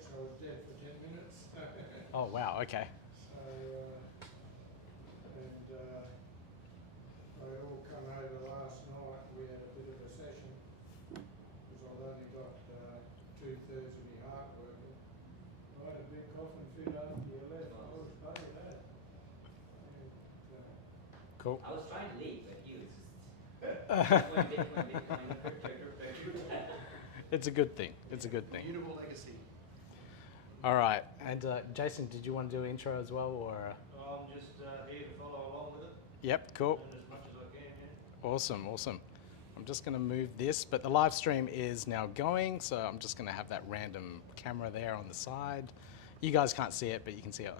weeks. I was dead for 10 minutes. Oh, wow, okay. So, they all come over last night. We had a bit of a session because I'd only got 2/3 of my heart working. I had a big coffin fit after you left. I was bloody bad. And, cool. I was trying to leave, but you Bitcoin. It's a good thing. It's a good thing. Mutable legacy. All right. And Jason, did you want to do an intro as well, or? I'm just here to follow along with it. Yep. Cool. Learn as much as I can. Yeah. Awesome. Awesome. I'm just going to move this, but the live stream is now going, so I'm just going to have that random camera there on the side. You guys can't see it, but you can see it.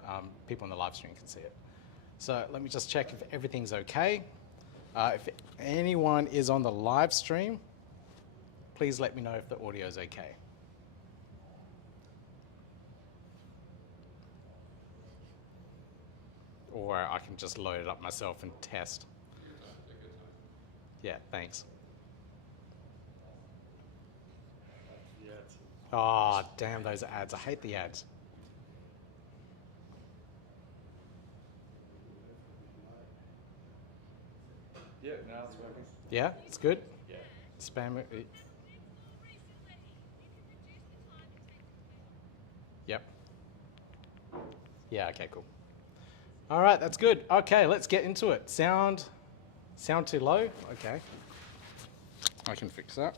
People on the live stream can see it. So let me just check if everything's okay. If anyone is on the live stream, please let me know if the audio is okay. Or I can just load it up myself and test. Yeah, thanks. Oh, damn those ads. I hate the ads. Yeah, now it's working. Yeah, it's good? Yeah. Spam it. Yep. Yeah, okay, cool. All right, that's good. Okay, let's get into it. Sound too low? Okay. I can fix that.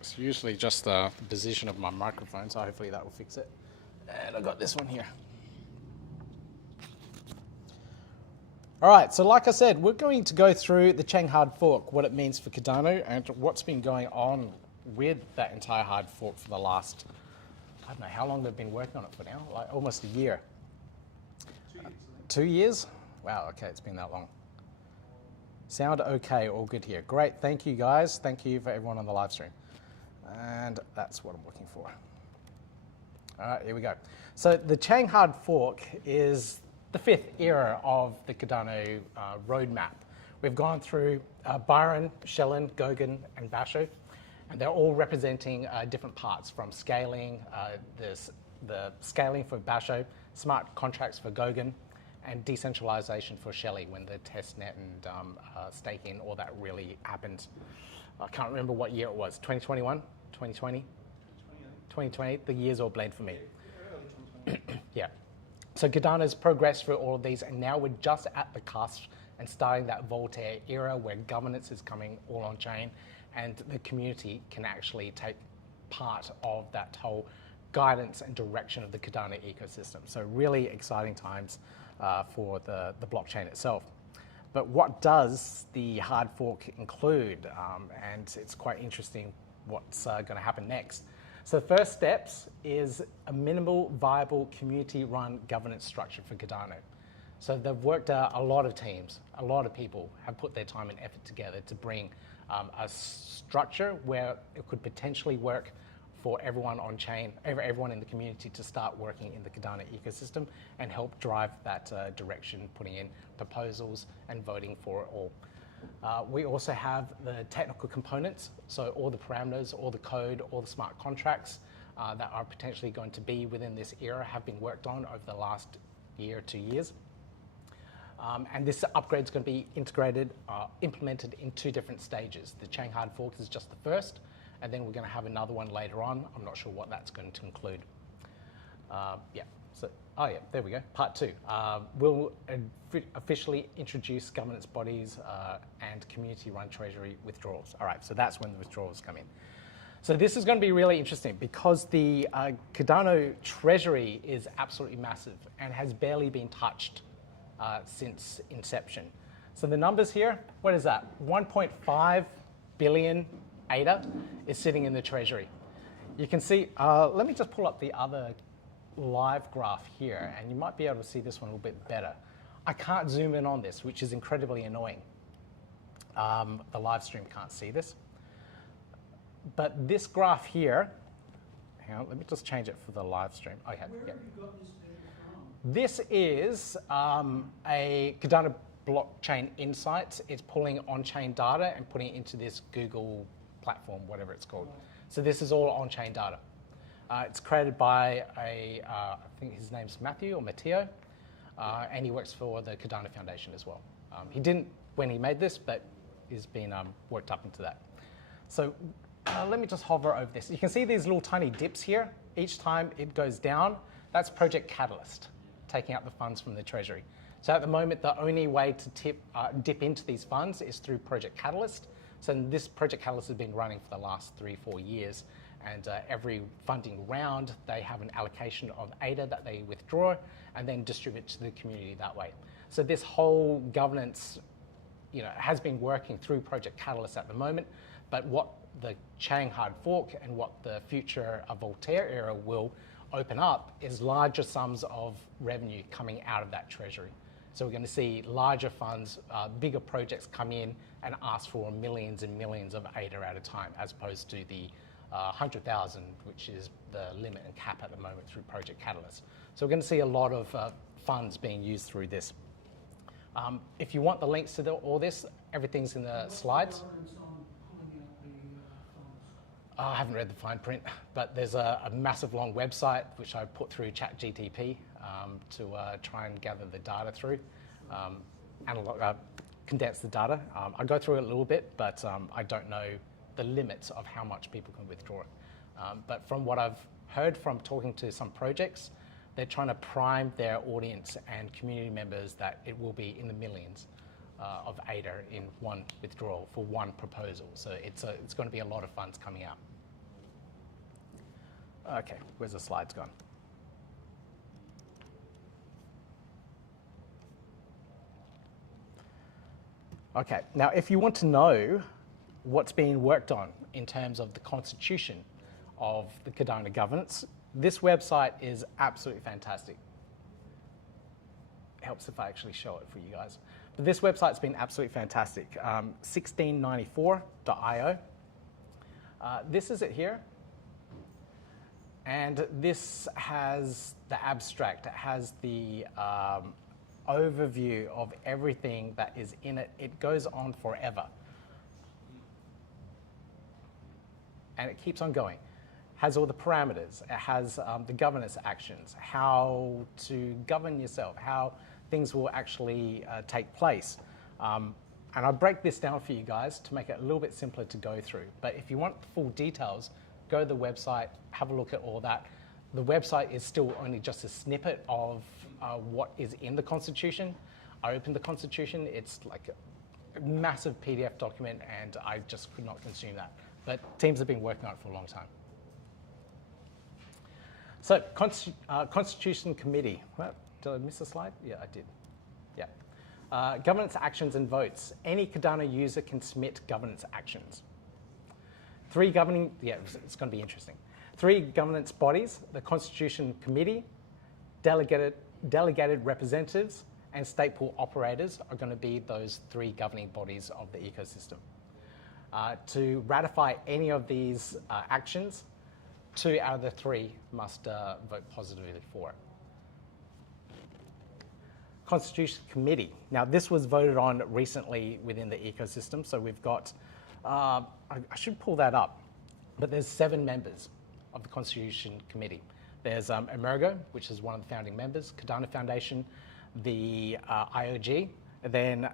It's usually just the position of my microphone, so hopefully that will fix it. And I've got this one here. All right, so like I said, we're going to go through the Chang Hard Fork, what it means for Cardano, and what's been going on with that entire hard fork for the last, I don't know how long they've been working on it for now, like almost a year. 2 years. 2 years? Wow, okay, it's been that long. Sound okay, all good here. Great, thank you guys. Thank you for everyone on the live stream. And that's what I'm looking for. All right, here we go. So the Chang Hard Fork is the 5th era of the Cardano roadmap. We've gone through Byron, Shellen, Goguen, and Basho, and they're all representing different parts from scaling, the scaling for Basho, smart contracts for Goguen, and decentralization for Shelley when the testnet and staking, all that really happened. I can't remember what year it was, 2021, 2020? 2020, the years all blend for me. Yeah. So Cardano's progressed through all of these, and now we're just at the cusp and starting that Voltaire era where governance is coming all on chain, and the community can actually take part of that whole guidance and direction of the Cardano ecosystem. So really exciting times for the blockchain itself. But what does the hard fork include? And it's quite interesting what's going to happen next. So the first steps is a minimal viable community-run governance structure for Cardano. So they've worked out, a lot of teams, a lot of people have put their time and effort together to bring a structure where it could potentially work for everyone on chain, everyone in the community to start working in the Cardano ecosystem and help drive that direction, putting in proposals and voting for it all. We also have the technical components, so all the parameters, all the code, all the smart contracts that are potentially going to be within this era have been worked on over the last year, 2 years. And this upgrade is going to be implemented in 2 different stages. The Chang Hard Fork is just the first, and then we're going to have another one later on. I'm not sure what that's going to include. Yeah. So, oh yeah, there we go. Part 2. We'll officially introduce governance bodies and community-run treasury withdrawals. All right, so that's when the withdrawals come in. So this is going to be really interesting because the Cardano treasury is absolutely massive and has barely been touched since inception. So the numbers here, what is that? 1.5 billion ADA is sitting in the treasury. You can see, let me just pull up the other live graph here, and you might be able to see this one a little bit better. I can't zoom in on this, which is incredibly annoying. The live stream can't see this. But this graph here, hang on, let me just change it for the live stream. Oh, yeah, where yeah. have you got this data from? This is a Cardano blockchain insights. It's pulling on-chain data and putting it into this Google platform, whatever it's called. So this is all on-chain data. It's created by I think his name's Matthew or Matteo, and he works for the Cardano Foundation as well. He didn't when he made this, but he's been worked up into that. So let me just hover over this. You can see these little tiny dips here. Each time it goes down, that's Project Catalyst, taking out the funds from the Treasury. So at the moment, the only way to dip into these funds is through Project Catalyst. So this Project Catalyst has been running for the last 3-4 years. And every funding round, they have an allocation of ADA that they withdraw and then distribute to the community that way. So this whole governance, has been working through Project Catalyst at the moment. But what the Chang Hard Fork and what the future of Voltaire era will open up is larger sums of revenue coming out of that treasury. So we're going to see larger funds, bigger projects come in and ask for millions and millions of ADA at a time, as opposed to the 100,000, which is the limit and cap at the moment through Project Catalyst. So we're going to see a lot of funds being used through this. If you want the links to all this, everything's in the slides. I haven't read the fine print, but there's a massive long website which I put through ChatGTP to try and gather the data through, condense the data. I go through it a little bit, but I don't know the limits of how much people can withdraw. But from what I've heard from talking to some projects, they're trying to prime their audience and community members that it will be in the millions of ADA in one withdrawal for one proposal. So it's going to be a lot of funds coming out. Okay, where's the slides gone? Okay, now if you want to know what's being worked on in terms of the constitution of the Cardano governance, this website is absolutely fantastic. It helps if I actually show it for you guys. But this website's been absolutely fantastic. 1694.io. This is it here. And this has the abstract. It has the overview of everything that is in it. It goes on forever. And it keeps on going. Has all the parameters. It has the governance actions, how to govern yourself, how things will actually take place. And I'll break this down for you guys to make it a little bit simpler to go through. But if you want full details, go to the website, have a look at all that. The website is still only just a snippet of what is in the Constitution. I opened the Constitution, it's like a massive PDF document, and I just could not consume that. But teams have been working on it for a long time. So, Constitution Committee. What? Did I miss a slide? Yeah, I did. Yeah. Governance actions and votes. Any Cardano user can submit governance actions. It's going to be interesting. 3 governance bodies, the Constitution Committee, delegated representatives, and state pool operators are going to be those 3 governing bodies of the ecosystem. To ratify any of these actions, 2 out of the 3 must vote positively for it. Constitution Committee. Now, this was voted on recently within the ecosystem, so we've got, I should pull that up, but there's 7 members of the Constitution Committee. There's Emergo, which is one of the founding members, Cardano Foundation, the IOG, and then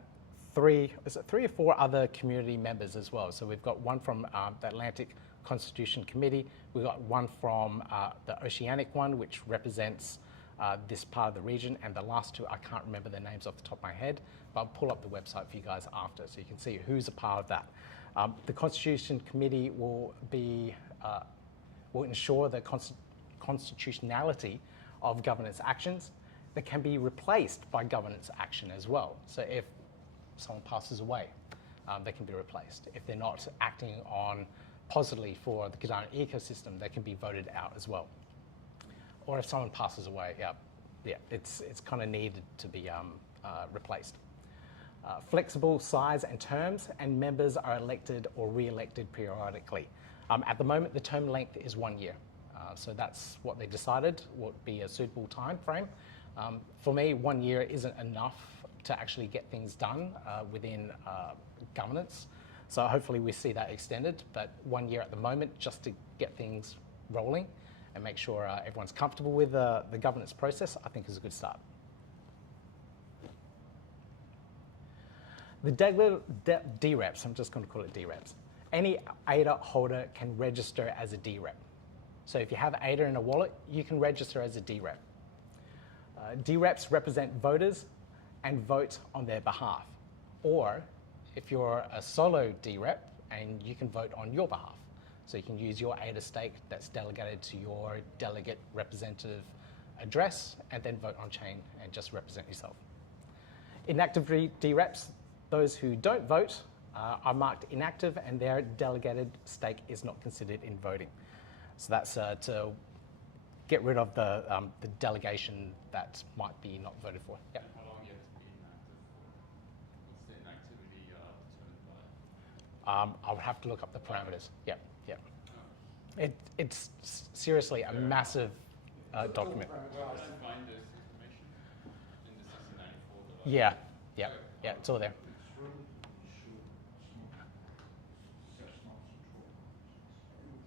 3 or 4 other community members as well. So we've got one from the Atlantic Constitution Committee, we've got one from the Oceanic one, which represents this part of the region, and the last 2, I can't remember their names off the top of my head, but I'll pull up the website for you guys after so you can see who's a part of that. The Constitution Committee will ensure the constitutionality of governance actions that can be replaced by governance action as well. So if someone passes away, they can be replaced. If they're not acting on positively for the Cardano ecosystem, they can be voted out as well. Or if someone passes away, it's kind of needed to be replaced. Flexible size and terms, and members are elected or re-elected periodically. At the moment, the term length is 1 year. So that's what they decided would be a suitable time frame. For me, 1 year isn't enough to actually get things done within governance. So hopefully we see that extended, but 1 year at the moment just to get things rolling. and make sure everyone's comfortable with the governance process, I think is a good start. The DReps, I'm just going to call it DReps. Any ADA holder can register as a DRep. So if you have ADA in a wallet, you can register as a DRep. DReps represent voters and vote on their behalf. Or if you're a solo DRep, and you can vote on your behalf. So you can use your ADA stake that's delegated to your delegate representative address and then vote on chain and just represent yourself. Inactive DReps, those who don't vote, are marked inactive and their delegated stake is not considered in voting. So that's to get rid of the delegation that might be not voted for. Yep. How long you have to be inactive for? What's the inactivity determined by? I would have to look up the parameters. Yep, yep. It's seriously a massive document. Can I find this information in the 1694? Yeah, yeah, yeah, it's all there.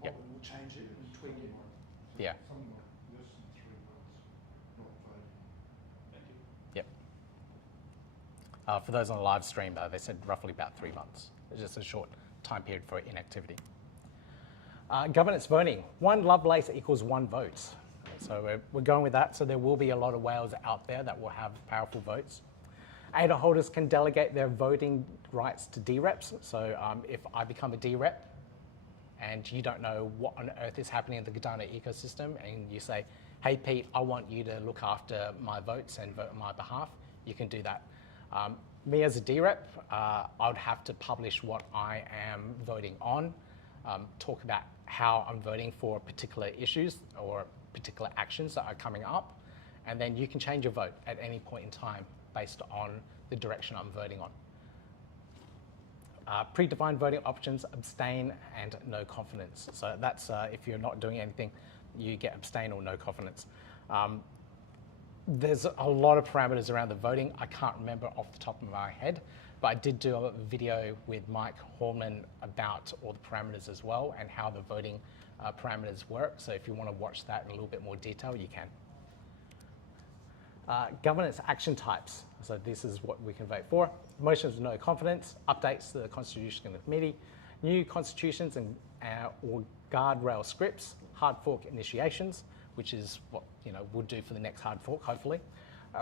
Yep. We'll change it and tweak it. Yeah. Something like less than 3 months, not voting. Thank you. Yep. For those on the live stream, though, they said roughly about 3 months. It's just a short time period for inactivity. Governance voting. 1 Lovelace equals 1 vote. So we're going with that. So there will be a lot of whales out there that will have powerful votes. ADA holders can delegate their voting rights to DReps. So if I become a DRep and you don't know what on earth is happening in the Cardano ecosystem and you say, hey, Pete, I want you to look after my votes and vote on my behalf, you can do that. Me as a DRep, I would have to publish what I am voting on, talk about how I'm voting for particular issues or particular actions that are coming up, and then you can change your vote at any point in time based on the direction I'm voting on. Predefined voting options, abstain and no confidence. So that's if you're not doing anything, you get abstain or no confidence. There's a lot of parameters around the voting. I can't remember off the top of my head, but I did do a video with Mike Horman about all the parameters as well and how the voting parameters work. So if you want to watch that in a little bit more detail, you can. Governance action types. So this is what we can vote for. Motions with no confidence, updates to the Constitution and the committee, new constitutions and or guardrail scripts, hard fork initiations, which is what we'll do for the next hard fork, hopefully.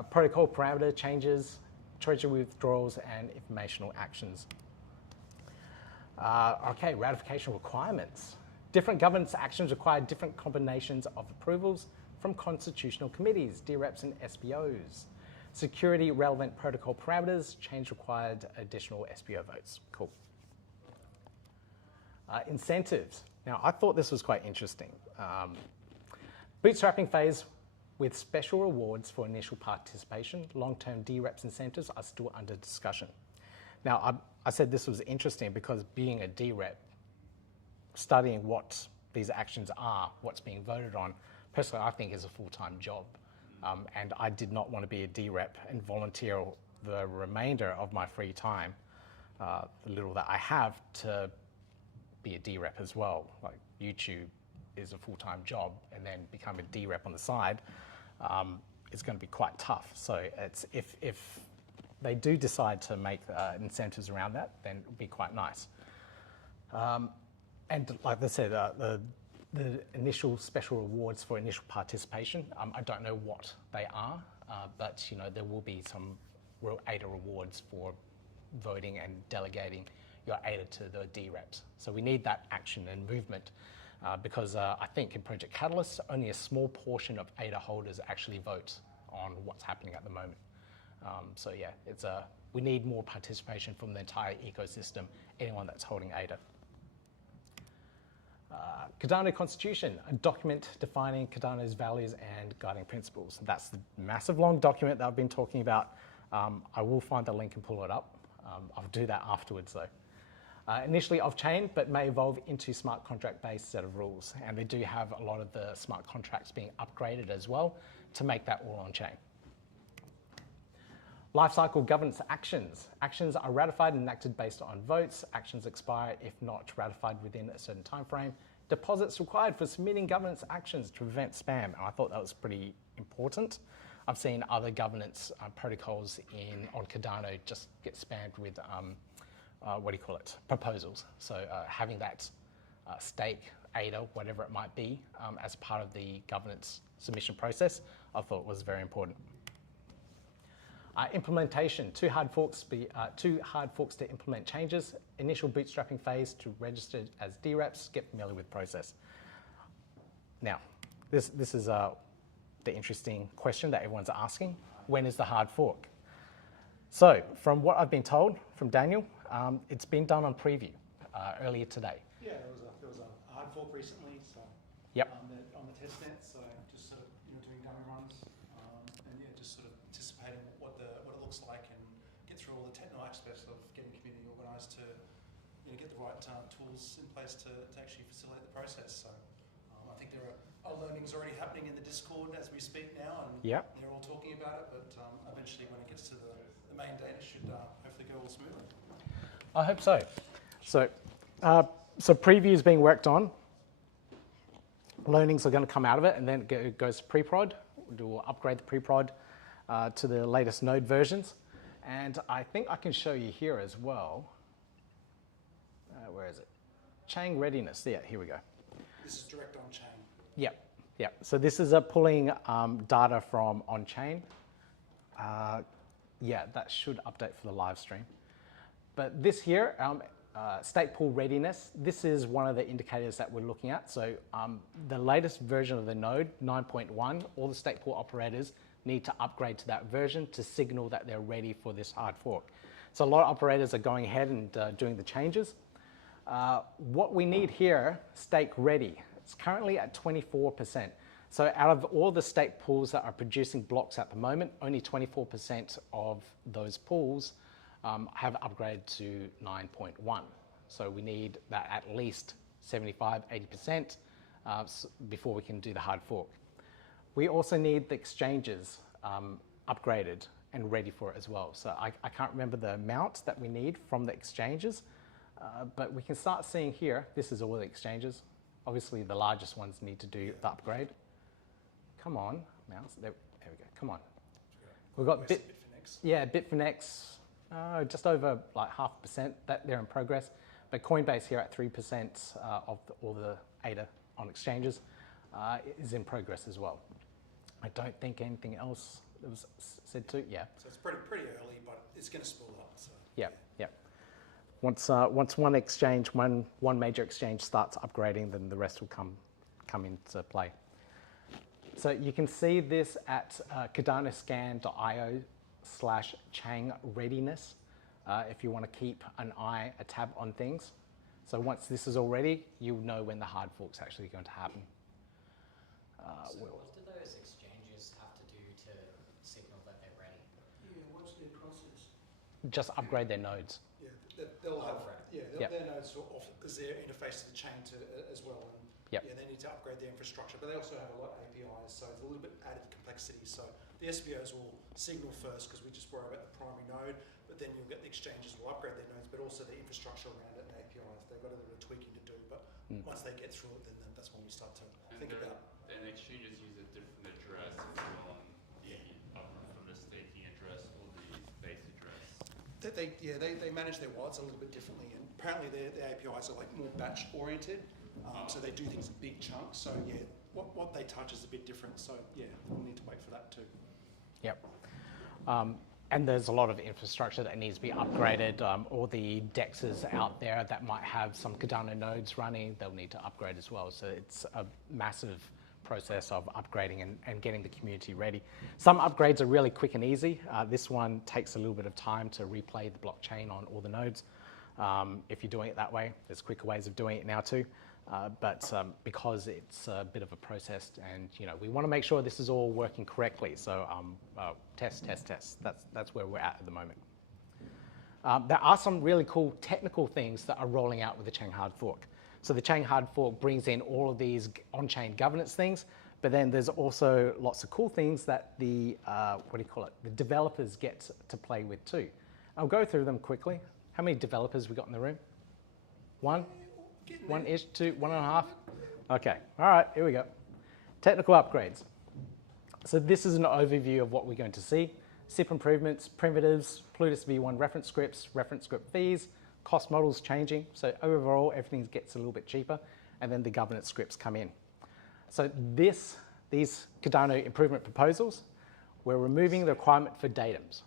Protocol parameter changes, Treasury withdrawals, and informational actions. Okay, ratification requirements. Different governance actions require different combinations of approvals from constitutional committees, DReps and SPOs. Security relevant protocol parameters, change required additional SPO votes. Cool. Incentives. Now, I thought this was quite interesting. Bootstrapping phase with special rewards for initial participation. Long-term DReps incentives are still under discussion. Now, I said this was interesting because being a DRep, studying what these actions are, what's being voted on, personally, I think is a full-time job. And I did not want to be a DRep and volunteer the remainder of my free time, the little that I have, to be a DRep as well. Like YouTube is a full-time job, and then become a DRep on the side, it's going to be quite tough. So it's if they do decide to make incentives around that, then it would be quite nice. And like I said, the initial special rewards for initial participation, I don't know what they are, but there will be some real ADA rewards for voting and delegating your ADA to the DReps. So we need that action and movement because I think in Project Catalyst, only a small portion of ADA holders actually vote on what's happening at the moment. So yeah, we need more participation from the entire ecosystem, anyone that's holding ADA. Cardano Constitution, a document defining Cardano's values and guiding principles. That's the massive long document that I've been talking about. I will find the link and pull it up. I'll do that afterwards though. Initially off-chain, but may evolve into smart contract-based set of rules. And they do have a lot of the smart contracts being upgraded as well to make that all on-chain. Lifecycle governance actions. Actions are ratified and enacted based on votes. Actions expire if not ratified within a certain time frame. deposits required for submitting governance actions to prevent spam. And I thought that was pretty important. I've seen other governance protocols on Cardano just get spammed with, proposals. So having that stake, ADA, whatever it might be, as part of the governance submission process, I thought was very important. Implementation, two hard forks to implement changes. Initial bootstrapping phase to register as DReps, get familiar with process. Now, this is the interesting question that everyone's asking. When is the hard fork? So, from what I've been told from Daniel, it's been done on preview earlier today. Yeah, there was a hard fork recently, so Yep. on the test net, so just sort of doing dummy runs, and yeah, just sort of anticipating what it looks like and get through all the technical aspects of getting community organised to get the right tools in place to actually facilitate the process. So I think there are learnings already happening in the Discord as we speak now, and Yep. they're all talking about it. But eventually, when it gets to the main data, should hopefully go all smoothly. I hope so. So preview is being worked on. Learnings are going to come out of it, and then it goes to pre-prod. We'll upgrade the pre-prod to the latest node versions. And I think I can show you here as well. Where is it? Chang readiness. Yeah, here we go. This is direct on chain. Yep. So this is pulling data from on-chain. Yeah, that should update for the live stream. But this here, stake pool readiness, this is one of the indicators that we're looking at. So the latest version of the node, 9.1, all the stake pool operators need to upgrade to that version to signal that they're ready for this hard fork. So a lot of operators are going ahead and doing the changes. What we need here, stake ready. It's currently at 24%. So out of all the stake pools that are producing blocks at the moment, only 24% of those pools have upgraded to 9.1. So we need that at least 75, 80% before we can do the hard fork. We also need the exchanges upgraded and ready for it as well. So I can't remember the amount that we need from the exchanges, but we can start seeing here, this is all the exchanges. Obviously the largest ones need to do the upgrade. Come on, mouse, there we go, come on. We've got Bitfinex, just over like 0.5%, that they're in progress. But Coinbase here at 3% of all the ADA on exchanges is in progress as well. I don't think anything else that was said to, yeah. So it's pretty early, but it's going to spool up. So. Yeah. Once one exchange, one major exchange starts upgrading, then the rest will come into play. So you can see this at cardanoscan.io/Chang readiness if you want to keep a tab on things. So once this is all ready, you'll know when the hard fork's actually going to happen. So what do those exchanges have to do to signal that they're ready? Yeah, what's their process? Just upgrade their nodes. Yeah, they'll have Yep. their nodes as their interface to the chain as well. And Yep. yeah, they need to upgrade their infrastructure, but they also have a lot of APIs, so it's a little bit added complexity. So the SBOs will signal first because we just worry about the primary node, but then you'll get the exchanges will upgrade their nodes, but also the infrastructure around it and APIs. They've got a little bit of tweaking to do, but once they get through it, then that's when we start to think about. And exchanges use a different address if you want from the staking address or the base address. They manage their wallets a little bit differently, and apparently their APIs are like more batch oriented, so they do things in big chunks. So yeah, what they touch is a bit different. So yeah, we'll need to wait for that too. Yep. And there's a lot of infrastructure that needs to be upgraded. All the DEXs out there that might have some Cardano nodes running, they'll need to upgrade as well. So it's a massive process of upgrading and getting the community ready. Some upgrades are really quick and easy. This one takes a little bit of time to replay the blockchain on all the nodes. If you're doing it that way, there's quicker ways of doing it now too. But because it's a bit of a process, and we want to make sure this is all working correctly. So test. That's where we're at the moment. There are some really cool technical things that are rolling out with the Chang Hard Fork. So the Chang Hard Fork brings in all of these on-chain governance things, but then there's also lots of cool things that the the developers get to play with too. I'll go through them quickly. How many developers we got in the room? One-ish, two, 1.5? Okay, all right, here we go. Technical upgrades. So this is an overview of what we're going to see. SIP improvements, primitives, Plutus V1 reference script fees, cost models changing. So overall, everything gets a little bit cheaper, and then the governance scripts come in. So these Cardano improvement proposals, we're removing the requirement for datums.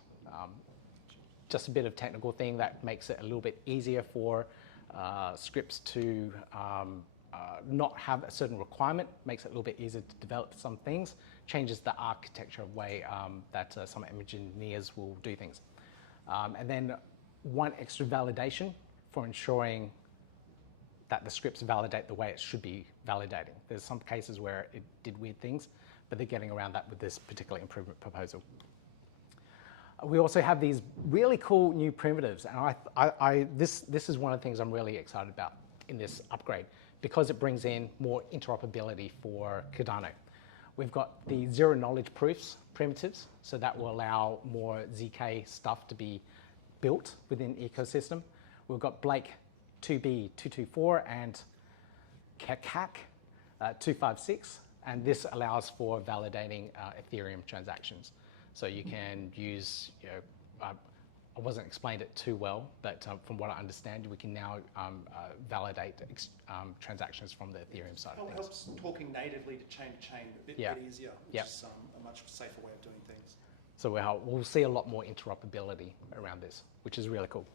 Just a bit of technical thing that makes it a little bit easier for scripts to not have a certain requirement, makes it a little bit easier to develop some things, changes the architecture of way that some engineers will do things. And then one extra validation for ensuring that the scripts validate the way it should be validating. There's some cases where it did weird things, but they're getting around that with this particular improvement proposal. We also have these really cool new primitives, and this is one of the things I'm really excited about in this upgrade, because it brings in more interoperability for Cardano. We've got the zero knowledge proofs primitives, so that will allow more ZK stuff to be built within the ecosystem. We've got Blake 2B224 and CAC 256, and this allows for validating Ethereum transactions. So you can use, I wasn't explained it too well, but from what I understand, we can now validate transactions from the Ethereum side of It things. helps talking natively to chain a bit easier, which is a much safer way of doing things. So we'll see a lot more interoperability around this, which is really cool.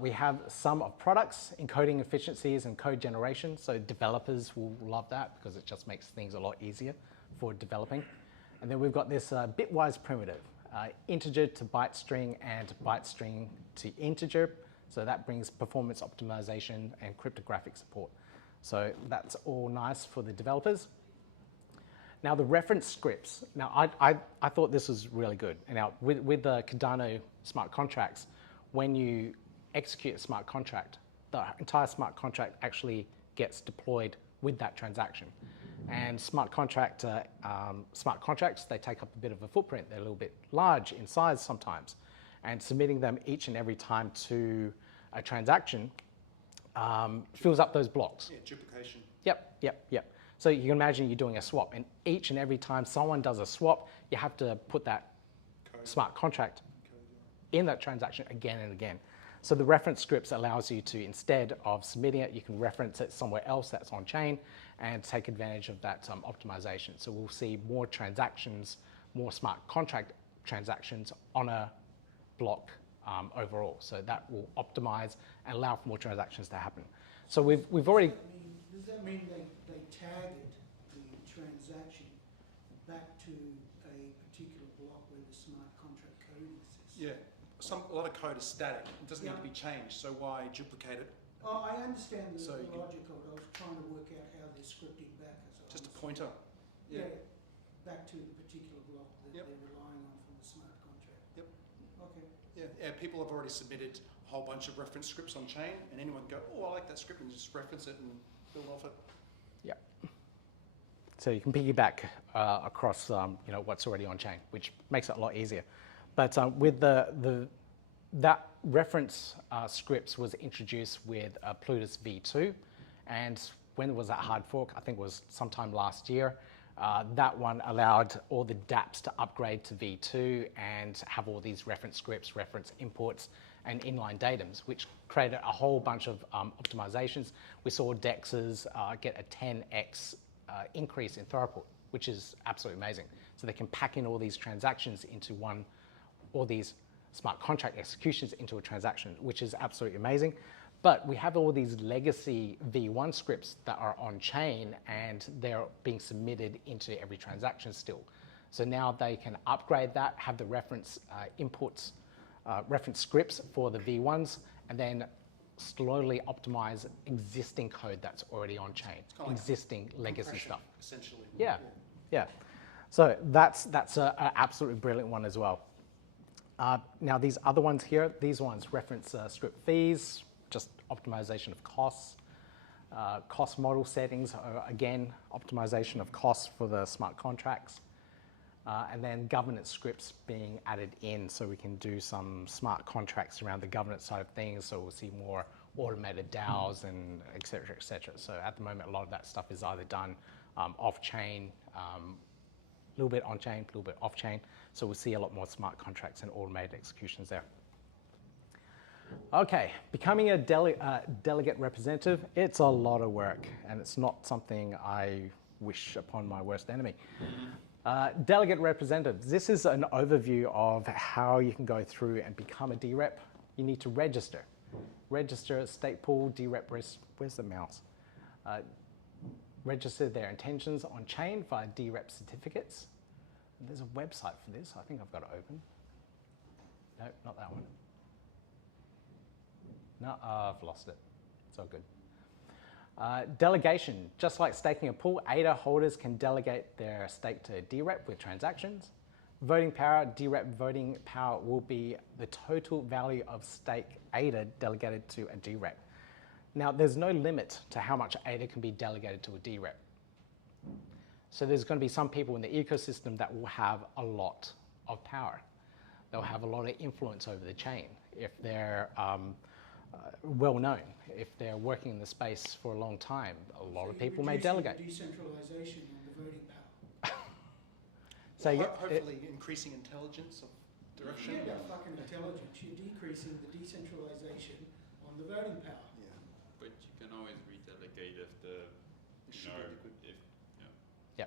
We have some of products, encoding efficiencies and code generation. So developers will love that because it just makes things a lot easier for developing. And then we've got this bitwise primitive, integer to byte string and byte string to integer. So that brings performance optimization and cryptographic support. So that's all nice for the developers. Now the reference scripts. Now I thought this was really good. And now with the Cardano smart contracts, when you execute a smart contract, the entire smart contract actually gets deployed with that transaction. And smart contracts, they take up a bit of a footprint. They're a little bit large in size sometimes. And submitting them each and every time to a transaction fills up those blocks. Yeah, duplication. Yep. So you can imagine you're doing a swap, and each and every time someone does a swap, you have to put that smart contract in that transaction again and again. So the reference scripts allows you to, instead of submitting it, you can reference it somewhere else that's on chain and take advantage of that optimization. So we'll see more transactions, more smart contract transactions on a block overall. So that will optimize and allow for more transactions to happen. So we've already... Does that mean they tagged the transaction back to a particular block where the smart contract code exists? Yeah. A lot of code is static. It doesn't need to be changed, so why duplicate it? Oh, I understand the So logic of it. I was trying to work out how they're scripting back. Just a pointer. Yeah, back to the particular block that Yep. they're relying on from the smart contract. Yep. Okay. Yeah, people have already submitted a whole bunch of reference scripts on chain, and anyone can go, oh, I like that script, and just reference it and build off it. Yep. So you can piggyback across what's already on chain, which makes it a lot easier. But with that reference scripts was introduced with Plutus V2, and when was that hard fork? I think it was sometime last year. That one allowed all the dApps to upgrade to V2 and have all these reference scripts, reference imports, and inline datums, which created a whole bunch of optimizations. We saw DEXs get a 10x increase in throughput, which is absolutely amazing. So they can pack in all these transactions into one, all these smart contract executions into a transaction, which is absolutely amazing. But we have all these legacy V1 scripts that are on chain, and they're being submitted into every transaction still. So now they can upgrade that, have the reference inputs, reference scripts for the V1s, and then slowly optimize existing code that's already on chain, existing legacy stuff. Essentially. Yeah. So that's an absolutely brilliant one as well. Now these other ones here, these ones reference script fees, just optimization of costs, cost model settings, again, optimization of costs for the smart contracts, and then governance scripts being added in so we can do some smart contracts around the governance side of things, so we'll see more automated DAOs and et cetera, et cetera. So at the moment, a lot of that stuff is either done off-chain, a little bit on-chain, a little bit off-chain. So we'll see a lot more smart contracts and automated executions there. Okay, becoming a delegate representative, it's a lot of work, and it's not something I wish upon my worst enemy. Delegate representatives, this is an overview of how you can go through and become a DRep. You need to register. Register a stake pool, DRep, where's the mouse? Register their intentions on chain via DRep certificates. And there's a website for this. I think I've got it open. No, not that one. No, I've lost it. It's all good. Delegation, just like staking a pool, ADA holders can delegate their stake to DRep with transactions. Voting power, DRep voting power will be the total value of stake ADA delegated to a DRep. Now, there's no limit to how much ADA can be delegated to a DRep. So there's going to be some people in the ecosystem that will have a lot of power. They'll have a lot of influence over the chain if they're well known. If they're working in the space for a long time, a lot of people may delegate. Decentralization on the voting power. So hopefully increasing intelligence of direction. You get fucking intelligence. You're decreasing the decentralization on the voting power. Yeah. But you can always redelegate if the, you know,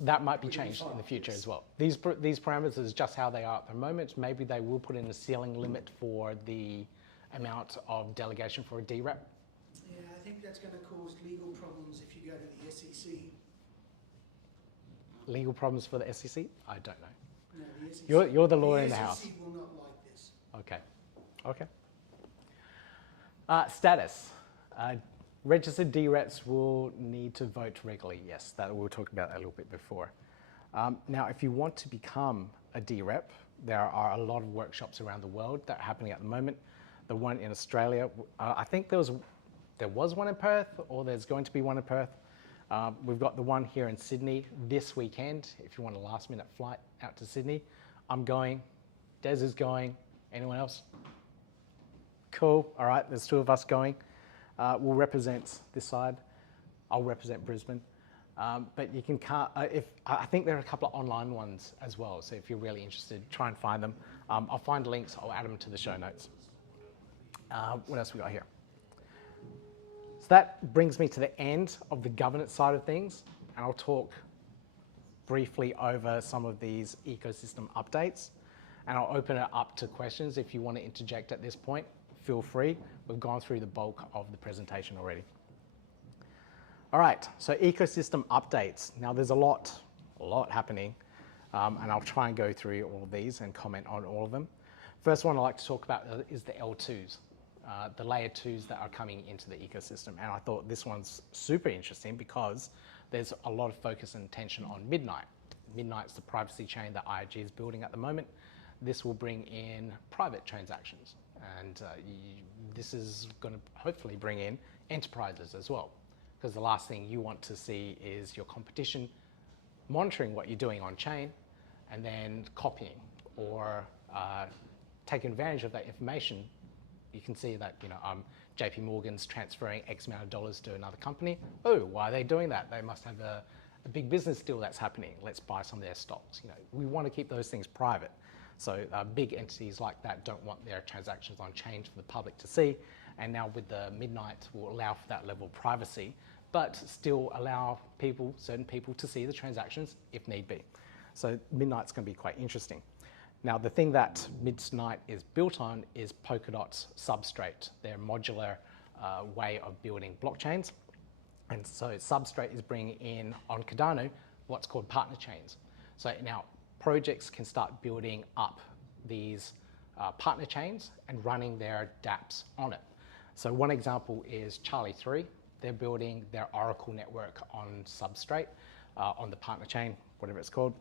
that might be changed in the future as well. These parameters is just how they are at the moment. Maybe they will put in a ceiling limit for the amount of delegation for a DRep. Yeah, I think that's going to cause legal problems if you go to the SEC. Legal problems for the SEC? I don't know. No, the SEC. You're the lawyer in the house. The SEC will not like this. Okay. Okay. Status. Registered DReps will need to vote regularly. Yes, that we were talking about that a little bit before. Now, if you want to become a DRep, there are a lot of workshops around the world that are happening at the moment. The one in Australia, I think there was one in Perth, or there's going to be one in Perth. We've got the one here in Sydney this weekend. If you want a last-minute flight out to Sydney, I'm going. Des is going. Anyone else? Cool. All right, there's 2 of us going. We'll represent this side. I'll represent Brisbane. But you can, I think there are a couple of online ones as well. So if you're really interested, try and find them. I'll find links. I'll add them to the show notes. What else we got here? So that brings me to the end of the governance side of things, and I'll talk briefly over some of these ecosystem updates, and I'll open it up to questions. If you want to interject at this point, feel free. We've gone through the bulk of the presentation already. All right, so ecosystem updates. Now there's a lot happening, and I'll try and go through all of these and comment on all of them. First one I'd like to talk about is the L2s. The layer 2s that are coming into the ecosystem. And I thought this one's super interesting because there's a lot of focus and attention on Midnight. Midnight's the privacy chain that IAG is building at the moment. This will bring in private transactions. And this is going to hopefully bring in enterprises as well. Because the last thing you want to see is your competition monitoring what you're doing on chain and then copying or taking advantage of that information. You can see that, you know, JP Morgan's transferring X amount of dollars to another company. Oh, why are they doing that? They must have a big business deal that's happening. Let's buy some of their stocks. You know, we want to keep those things private. So big entities like that don't want their transactions on chain for the public to see. And now with the Midnight will allow for that level of privacy, but still allow people, certain people, to see the transactions if need be. So Midnight's going to be quite interesting. Now, the thing that Midnight is built on is Polkadot's Substrate, their modular way of building blockchains. And so Substrate is bringing in, on Cardano, what's called partner chains. So now projects can start building up these partner chains and running their dApps on it. So one example is Charlie 3. They're building their Oracle network on Substrate, on the partner chain, whatever it's called.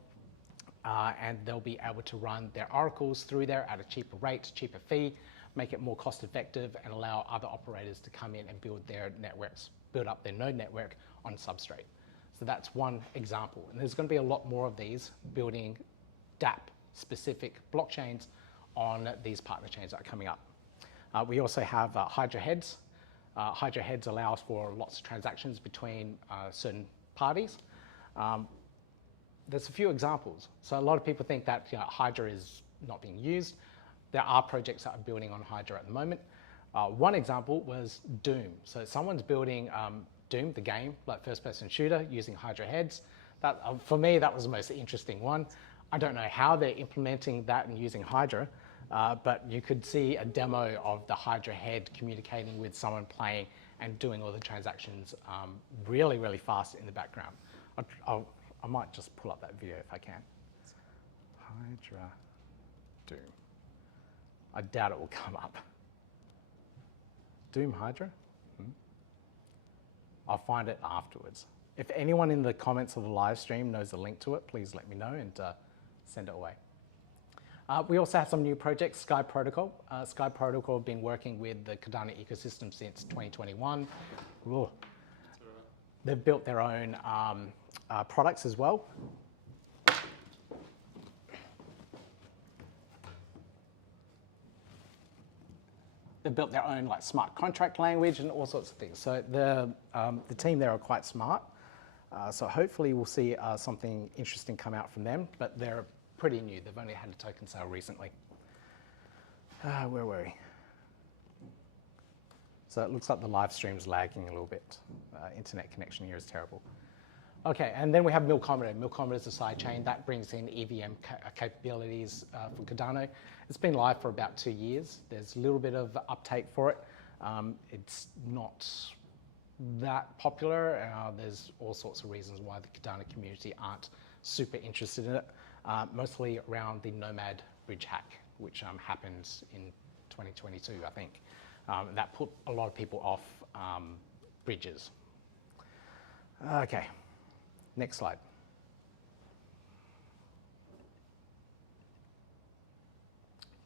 And they'll be able to run their oracles through there at a cheaper rate, cheaper fee, make it more cost effective, and allow other operators to come in and build their networks, build up their node network on Substrate. So that's one example. And there's going to be a lot more of these building DApp-specific blockchains on these partner chains that are coming up. We also have Hydra heads. Hydra heads allows for lots of transactions between certain parties. There's a few examples. So a lot of people think that Hydra is not being used. There are projects that are building on Hydra at the moment. One example was Doom. So someone's building Doom, the game, like first-person shooter, using Hydra heads. That, for me, that was the most interesting one. I don't know how they're implementing that and using Hydra, but you could see a demo of the Hydra head communicating with someone playing and doing all the transactions really, really fast in the background. I might just pull up that video if I can. Hydra Doom. I doubt it will come up. Doom Hydra? I'll find it afterwards. If anyone in the comments of the live stream knows the link to it, please let me know and send it away. We also have some new projects, Sky Protocol. Sky Protocol have been working with the Cardano ecosystem since 2021. Ooh. They've built their own products as well. They've built their own smart contract language and all sorts of things. So the team there are quite smart. So hopefully we'll see something interesting come out from them, but they're pretty new. They've only had a token sale recently. Where were we? So it looks like the live stream's lagging a little bit. Internet connection here is terrible. Okay, and then we have Milcometer. Milcometer is a side chain that brings in EVM capabilities for Cardano. It's been live for about 2 years. There's a little bit of uptake for it. It's not that popular. There's all sorts of reasons why the Cardano community aren't super interested in it, mostly around the Nomad bridge hack, which happened in 2022, I think. That put a lot of people off bridges. Okay, next slide.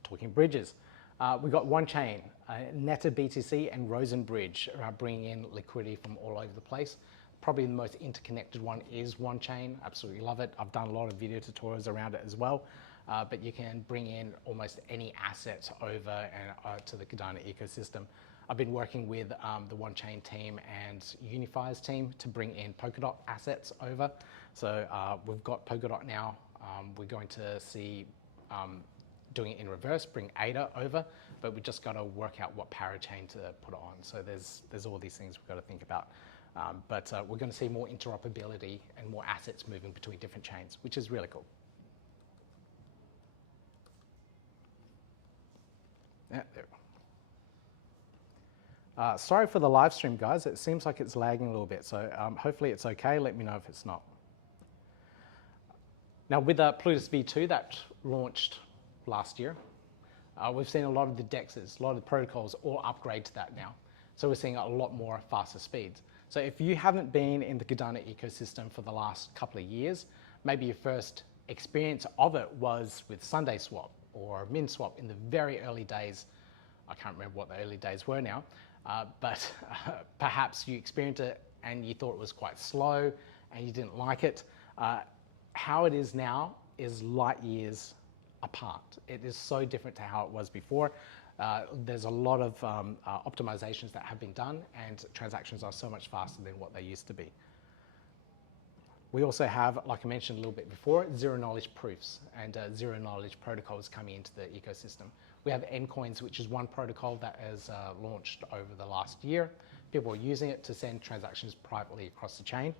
Talking bridges. We've got one chain, Neta BTC and Rosenbridge are bringing in liquidity from all over the place. Probably the most interconnected one is one chain. Absolutely love it. I've done a lot of video tutorials around it as well. But you can bring in almost any asset over and, to the Cardano ecosystem. I've been working with the One Chain team and Unify's team to bring in Polkadot assets over. So we've got Polkadot now. We're going to see doing it in reverse, bring ADA over, but we just got to work out what parachain to put it on. So there's all these things we've got to think about. But we're going to see more interoperability and more assets moving between different chains, which is really cool. Yeah, there we go. Sorry for the live stream, guys. It seems like it's lagging a little bit, so hopefully it's okay. Let me know if it's not. Now, with Plutus V2 that launched last year, we've seen a lot of the DEXs, a lot of the protocols all upgrade to that now. So we're seeing a lot more faster speeds. So if you haven't been in the Cardano ecosystem for the last couple of years, maybe your first experience of it was with Sunday Swap or MinSwap in the very early days. I can't remember what the early days were now, but perhaps you experienced it and you thought it was quite slow and you didn't like it. How it is now is light years apart. It is so different to how it was before. There's a lot of optimizations that have been done and transactions are so much faster than what they used to be. We also have, like I mentioned a little bit before, zero-knowledge proofs and zero-knowledge protocols coming into the ecosystem. We have Ncoins, which is one protocol that has launched over the last year. People are using it to send transactions privately across the chain.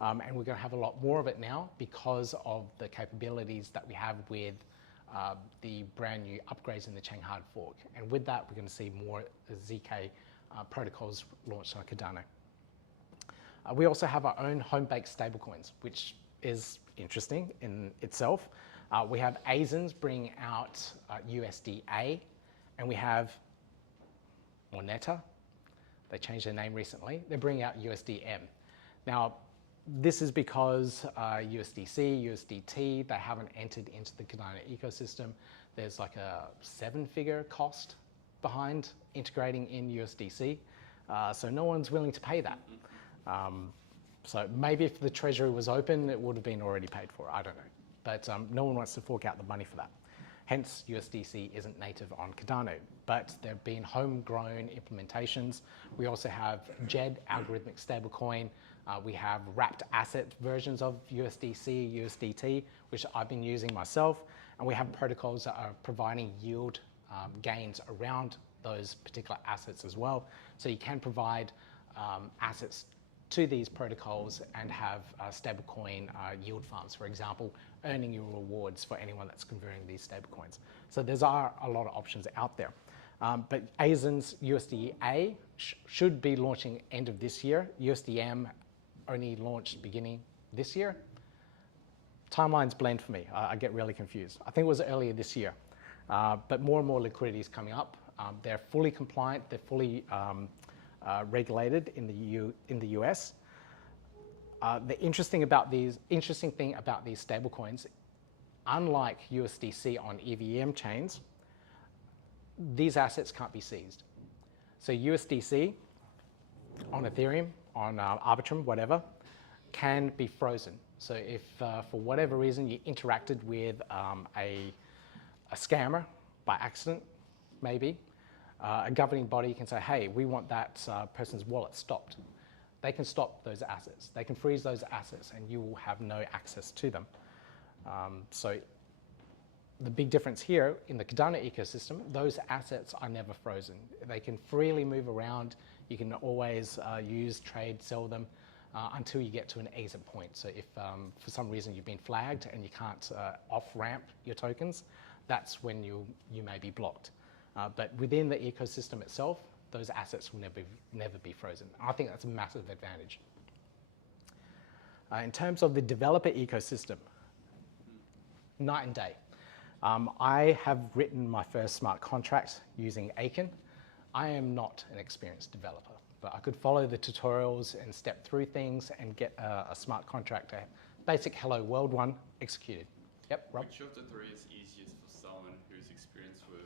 And we're going to have a lot more of it now because of the capabilities that we have with the brand new upgrades in the Chang Hard Fork. And with that, we're going to see more ZK protocols launched on Cardano. We also have our own home-baked stablecoins, which is interesting in itself. We have ASINs bringing out USDA, and we have Moneta. They changed their name recently. They're bringing out USDM. Now, this is because USDC, USDT, they haven't entered into the Cardano ecosystem. There's like a 7-figure cost behind integrating in USDC. So no one's willing to pay that. So maybe if the Treasury was open, it would have been already paid for. I don't know. But no one wants to fork out the money for that. Hence, USDC isn't native on Cardano, but there have been homegrown implementations. We also have JED, algorithmic stablecoin. We have wrapped asset versions of USDC, USDT, which I've been using myself. And we have protocols that are providing yield gains around those particular assets as well. So you can provide assets to these protocols and have stablecoin yield farms, for example, earning your rewards for anyone that's converting these stablecoins. So there's a lot of options out there. But ASIN's USDA should be launching end of this year. USDM only launched beginning this year. Timelines blend for me. I get really confused. I think it was earlier this year. But more and more liquidity is coming up. They're fully compliant. They're fully regulated in the US. The interesting thing about these stablecoins, unlike USDC on EVM chains, these assets can't be seized. So USDC on Ethereum, on Arbitrum, whatever, can be frozen. So if for whatever reason you interacted with a scammer by accident, maybe, a governing body can say, hey, we want that person's wallet stopped. They can stop those assets. They can freeze those assets and you will have no access to them. So the big difference here in the Cardano ecosystem, those assets are never frozen. They can freely move around. You can always use, trade, sell them until you get to an exit point. So if for some reason you've been flagged and you can't off-ramp your tokens, that's when you may be blocked. But within the ecosystem itself, those assets will never be frozen. I think that's a massive advantage. In terms of the developer ecosystem, night and day. I have written my first smart contract using Aiken. I am not an experienced developer, but I could follow the tutorials and step through things and get a smart contract, a basic hello world one executed. Yep, Rob? Which of the three is easiest for someone who's experienced with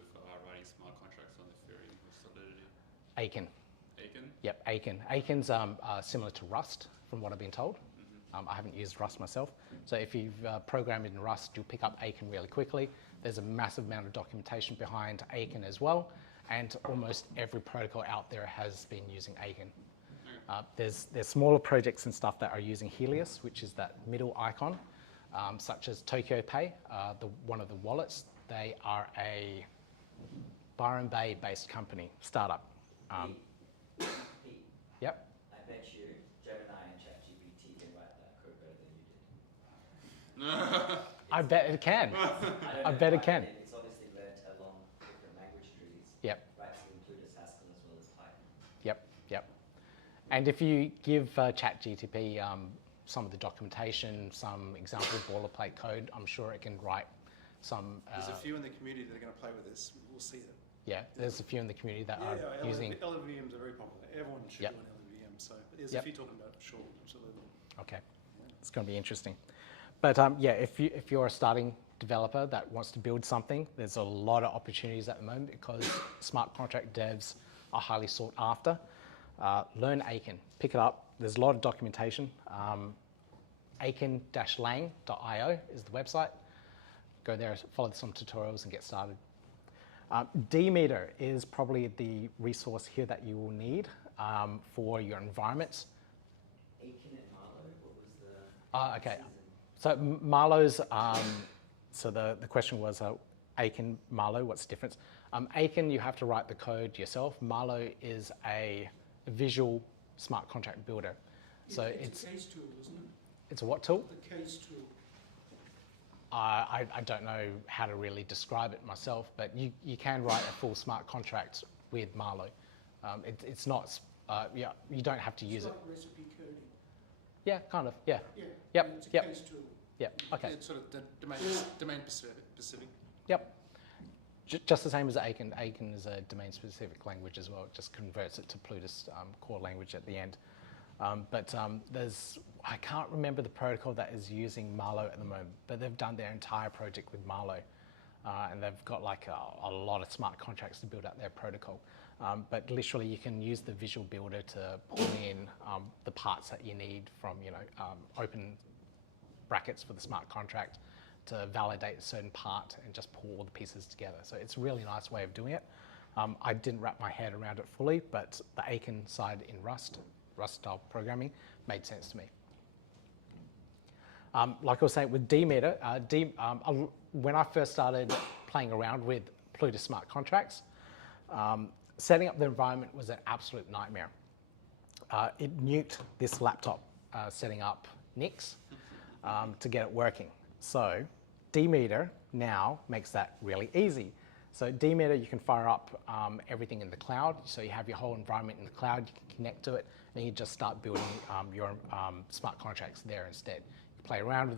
writing smart contracts on Ethereum or Solidity? Aiken. Aiken? Yep, Aiken. Aiken's similar to Rust, from what I've been told. I haven't used Rust myself. So if you've programmed in Rust, you'll pick up Aiken really quickly. There's a massive amount of documentation behind Aiken as well. And almost every protocol out there has been using Aiken. There's smaller projects and stuff that are using Helios, which is that middle icon, such as Tokyo Pay, one of the wallets. They are a Byron Bay based company, startup. Pete, Yep. I bet you Gemini and ChatGPT can write that code better than you did. I bet it can. I bet it can. It's obviously learnt along different language trees. Yep. Right, to include Haskell as well as Python. Yep. And if you give ChatGPT some of the documentation, some example boilerplate code, I'm sure it can write some. There's a few in the community that are going to play with this. We'll see it. Yeah, there's a few in the community that are using. LLVMs are very popular. Everyone should do an LLVM. So there's a few talking about it. Sure, absolutely. Okay, it's going to be interesting. But yeah, if you're a starting developer that wants to build something, there's a lot of opportunities at the moment because smart contract devs are highly sought after. Learn Aiken, pick it up. There's a lot of documentation. Aiken-lang.io is the website. Go there, follow some tutorials and get started. dmeter is probably the resource here that you will need for your environments. Aiken and Marlow, what was the Okay. So Marlow's, so the question was Aiken, Marlow, what's the difference? Aiken, you have to write the code yourself. Marlow is a visual smart contract builder. So it's a case tool, isn't it? It's a what tool? The case tool. I don't know how to really describe it myself, but you can write a full smart contract with Marlow. It's not, you don't have to use It's it. like recipe coding. Yeah, kind of, yeah. Yeah. Yep, It's a yep. case tool. Yep, okay. It's sort of domain specific. Yep. Just the same as Aiken. Aiken is a domain-specific language as well. It just converts it to Plutus core language at the end. I can't remember the protocol that is using Marlow at the moment, but they've done their entire project with Marlow. And they've got like a lot of smart contracts to build out their protocol. But literally you can use the visual builder to pull in the parts that you need from, open brackets for the smart contract to validate a certain part and just pull all the pieces together. So it's a really nice way of doing it. I didn't wrap my head around it fully, but the Aiken side in Rust style programming made sense to me. Like I was saying with Demeter, when I first started playing around with Plutus smart contracts, setting up the environment was an absolute nightmare. It nuked this laptop setting up Nix to get it working. So Demeter now makes that really easy. So Demeter, you can fire up everything in the cloud. So you have your whole environment in the cloud, you can connect to it, and you just start building your smart contracts there instead. You play around with